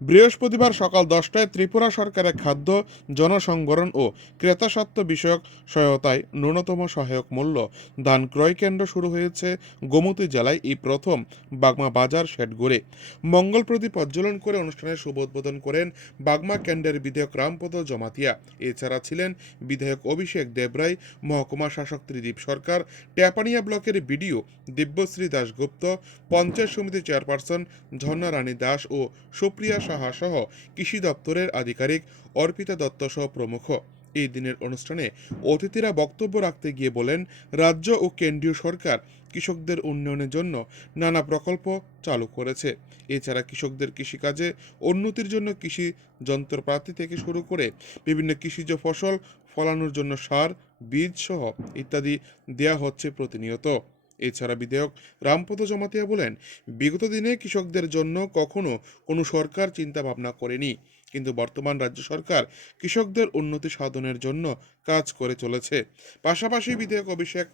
বৃহস্পতিবার সকাল দশটায় ত্রিপুরা সরকারের খাদ্য, জনসংবরণ ও ক্রেতাস্বত্ব বিষয়ক সহায়তায় ন্যূনতম সহায়ক মূল্য ধান ক্রয় কেন্দ্র শুরু হয়েছে গোমতী জেলায় এই প্রথম বাগমা বাজার শেড গড়ে মঙ্গল প্রদীপ প্রজ্বলন করে অনুষ্ঠানের শুভ উদ্বোধন করেন বাগমা কেন্দ্রের বিধায়ক রামপদ জমাতিয়া। এছাড়া ছিলেন বিধায়ক অভিষেক দেবরাই মহকুমা শাসক ত্রিদীপ সরকার, ট্যাপানিয়া ব্লকের বিডিও দিব্যশ্রী দাশগুপ্ত, পঞ্চায়েত সমিতি চেয়ারপারসন ঝর্ণা রানী দাস ও সুপ্রিয়া সাহা সহ কৃষি দপ্তরের আধিকারিক অর্পিতা দত্ত সহ প্রমুখ। এই দিনের অনুষ্ঠানে অতিথিরা বক্তব্য রাখতে গিয়ে বলেন, রাজ্য ও কেন্দ্রীয় সরকার কৃষকদের উন্নয়নের জন্য নানা প্রকল্প চালু করেছে। এছাড়া কৃষকদের কৃষিকাজে উন্নতির জন্য কৃষি যন্ত্রপাতি থেকে শুরু করে বিভিন্ন কৃষিজ ফসল ফলানোর জন্য সার, বীজ সহ ইত্যাদি দেয়া হচ্ছে প্রতিনিয়ত। এছাড়া বিধায়ক রামপদ জমাতিয়া বলেন, বিগত দিনে কৃষকদের জন্য কখনো কোনো সরকার চিন্তা ভাবনা করেনি। কিন্তু বর্তমান রাজ্য সরকার কৃষকদের উন্নতি সাধনের জন্য কাজ করে চলেছে। পাশাপাশি বিধায়ক অভিষেক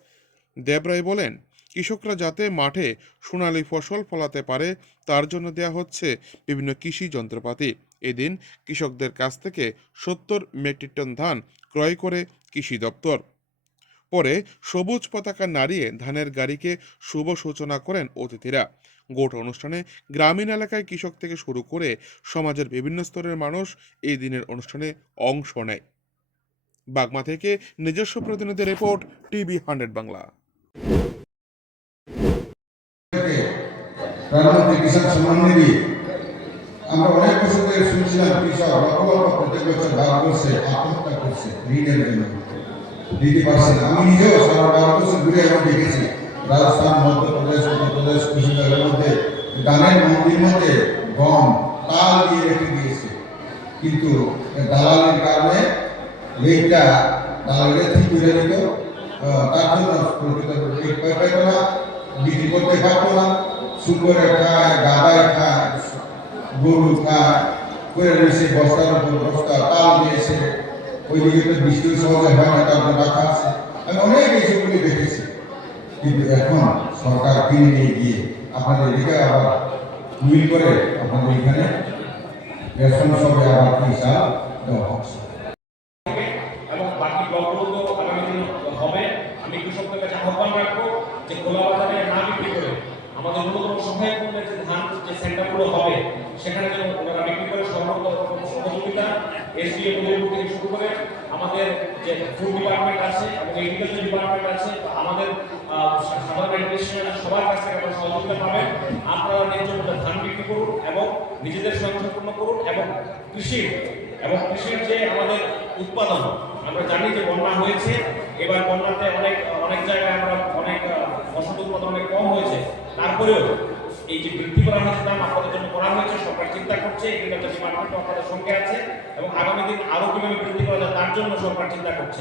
দেবরায় বলেন, কৃষকরা যাতে মাঠে সোনালী ফসল ফলাতে পারে, তার জন্য দেয়া হচ্ছে বিভিন্ন কৃষি যন্ত্রপাতি। এদিন কৃষকদের কাছ থেকে সত্তর মেট্রিক টন ধান ক্রয় করে কৃষি দপ্তর। পরে সবুজ পতাকা নাড়িয়ে ধানের গাড়িকে শুভ সূচনা করেন অতিথিরা। গোটা অনুষ্ঠানে গ্রামীণ এলাকায় কৃষক থেকে শুরু করে সমাজের বিভিন্ন স্তরের মানুষ এই দিনের অনুষ্ঠানে অংশ নেয়। বাগমা থেকে নিজস্ব প্রতিনিধি রিপোর্ট, টিভি হান্ড্রেড বাংলা। আমরা অনেক বছর ধরে শুনছিলাম, কৃষক লক্ষ লক্ষ প্রত্যেক বছর ভাগ করছে, আত্মহত্যা করছে, ঋণের জন্য। দিতে পারছে না। আমি নিজেও সারা ভারতবর্ষ ঘুরে আমি দেখেছি। রাজস্থান, মধ্যপ্রদেশ, উত্তরপ্রদেশ কুশিনগরের মধ্যে গানের মন্দির মধ্যে গম, তাল দিয়ে রেখে দিয়েছে। কিন্তু দালালের কারণে এইটা দালালের ঠিক করে দিত তার জন্য এই পাই না, বিক্রি করতে পারতো না। শুকরে খায়, গাদায় খায় গরু খায়, করে রয়েছে বস্তার উপর বস্তা, তাল দিয়েছে ওইদিকে তো বৃষ্টি সহজে হয় না তার জন্য রাখা আছে। আমি অনেক এইসবগুলি দেখেছি। কিন্তু এখন সরকার কিনে নিয়ে গিয়ে আপনাদের এদিকে আবার মিল করে আপনাদের এখানে রেশন সবে আবার হিসাব দেওয়া হচ্ছে। এবং হবে। আমি কৃষকদের কাছে আহ্বান করে আমাদের ন্যূনতম সহায়ক যে ধান, যে সেন্টারগুলো হবে, সেখানে যেন ওনারা বিক্রি করে সর্বোচ্চ রকম সহযোগিতা এসডিএ থেকে শুরু করে আমাদের যে ফুড ডিপার্টমেন্ট আছে এবং এগ্রিকালচার ডিপার্টমেন্ট আছে, আমাদের সাধারণ সবার কাছ থেকে আপনারা সহযোগিতা পাবেন। আপনারা ন্যায্য ধান বিক্রি করুন এবং নিজেদের স্বয়ংসম্পূর্ণ করুন এবং কৃষি, এবং কৃষির যে আমাদের উৎপাদন, আমরা জানি যে বন্যা হয়েছে। এবার বন্যাতে অনেক অনেক জায়গায় আমরা অনেক ফসল উৎপাদন অনেক কম হয়েছে। তারপরেও এই যে বৃদ্ধি করা হয়েছে দাম আপনাদের জন্য করা হয়েছে সরকার চিন্তা করছে, এগ্রিকালচার ডিপার্টমেন্ট আপনাদের সঙ্গে আছে এবং আগামী দিন আরও কীভাবে বৃদ্ধি করা যায় তার জন্য সরকার চিন্তা করছে।